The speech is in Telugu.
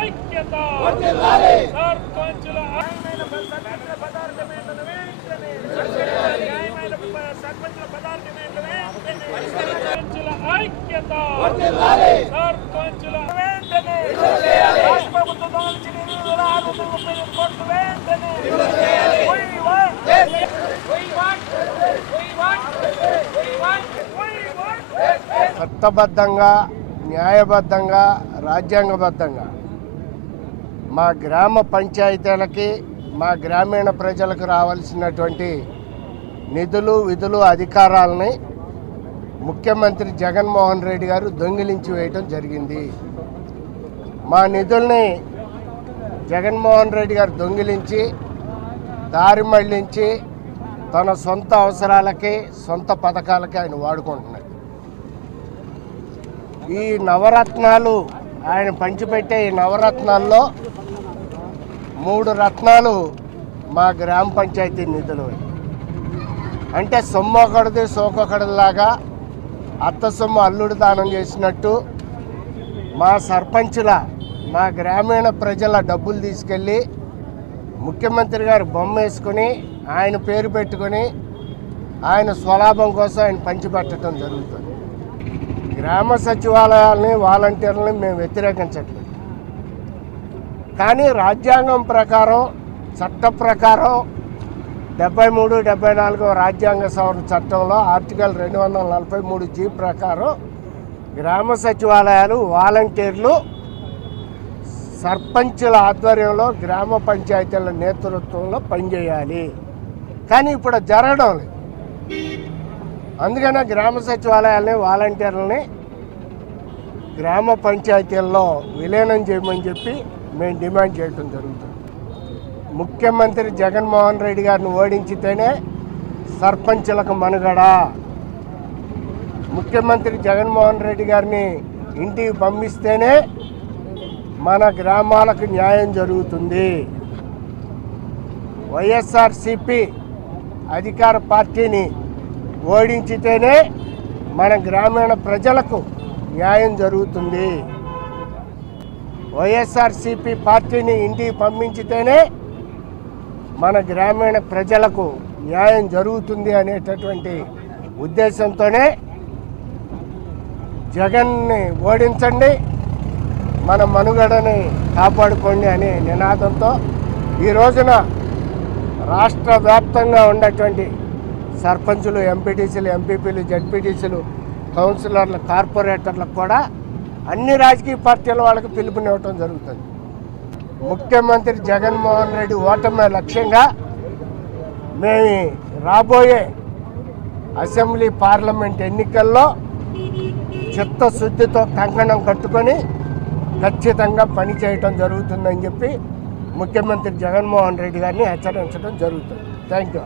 ఐక్యత సర్పంచుల న్యాయమైన సర్పంచుల పదార్థం ఏంటని న్యాయమైన సర్పంచుల పదార్థం ఏంటని సర్పంచుల ఐక్యత సర్పంచుల వెంటనే రాష్ట్ర ప్రభుత్వం నుంచి నిధుల ఆరు వందల న్యాయబద్ధంగా రాజ్యాంగబద్ధంగా మా గ్రామ పంచాయతీలకి మా గ్రామీణ ప్రజలకు రావాల్సినటువంటి నిధులు విధులు అధికారాలని ముఖ్యమంత్రి జగన్మోహన్ రెడ్డి గారు దొంగిలించి వేయటం జరిగింది. మా నిధుల్ని జగన్మోహన్ రెడ్డి గారు దొంగిలించి దారి మళ్ళించి తన సొంత అవసరాలకి సొంత పథకాలకి ఆయన వాడుకుంటున్నాడు. ఈ నవరత్నాలు ఆయన పంచిపెట్టే ఈ నవరత్నాల్లో మూడు రత్నాలు మా గ్రామ పంచాయతీ నిధులు. అంటే సొమ్ము ఒకటిది సోకొకటిలాగా అత్త సొమ్ము అల్లుడు దానం చేసినట్టు మా సర్పంచుల మా గ్రామీణ ప్రజల డబ్బులు తీసుకెళ్ళి ముఖ్యమంత్రి గారు బొమ్మ వేసుకొని ఆయన పేరు పెట్టుకొని ఆయన స్వలాభం కోసం ఆయన పంచిపెట్టడం జరుగుతుంది. గ్రామ సచివాలయాల్ని వాలంటీర్లని మేము వ్యతిరేకించట్లేదు. కానీ రాజ్యాంగం ప్రకారం చట్ట ప్రకారం డెబ్బై మూడు డెబ్బై నాలుగో రాజ్యాంగ సవరణ చట్టంలో ఆర్టికల్ రెండు వందల నలభై మూడు జీ ప్రకారం గ్రామ సచివాలయాలు వాలంటీర్లు సర్పంచుల ఆధ్వర్యంలో గ్రామ పంచాయతీల నేతృత్వంలో పనిచేయాలి. కానీ ఇప్పుడు జరగడం లేదు. అందుకనే గ్రామ సచివాలయాలని వాలంటీర్లని గ్రామ పంచాయతీల్లో విలీనం చేయమని చెప్పి మేము డిమాండ్ చేయటం జరుగుతుంది. ముఖ్యమంత్రి జగన్మోహన్ రెడ్డి గారిని ఓడించితేనే సర్పంచులకు మనుగడ. ముఖ్యమంత్రి జగన్మోహన్ రెడ్డి గారిని ఇంటికి పంపిస్తేనే మన గ్రామాలకు న్యాయం జరుగుతుంది. వైఎస్ఆర్సిపి అధికార పార్టీని ఓడించితేనే మన గ్రామీణ ప్రజలకు న్యాయం జరుగుతుంది. వైఎస్ఆర్సిపి పార్టీని ఇంటికి పంపించితేనే మన గ్రామీణ ప్రజలకు న్యాయం జరుగుతుంది అనేటటువంటి ఉద్దేశంతోనే జగన్ని ఓడించండి మన మనుగడని కాపాడుకోండి అనే నినాదంతో ఈ రోజున రాష్ట్ర వ్యాప్తంగా ఉన్నటువంటి సర్పంచులు ఎంపీటీసీలు ఎంపీపీలు జడ్పీటీసీలు కౌన్సిలర్లు కార్పొరేటర్లకు కూడా అన్ని రాజకీయ పార్టీల వాళ్ళకి పిలుపునివ్వటం జరుగుతుంది. ముఖ్యమంత్రి జగన్మోహన్ రెడ్డి ఓటమి లక్ష్యంగా మేము రాబోయే అసెంబ్లీ పార్లమెంట్ ఎన్నికల్లో చిత్తశుద్ధితో కంకణం కట్టుకొని ఖచ్చితంగా పనిచేయటం జరుగుతుందని చెప్పి ముఖ్యమంత్రి జగన్మోహన్ రెడ్డి గారిని హెచ్చరించడం జరుగుతుంది. Thank you.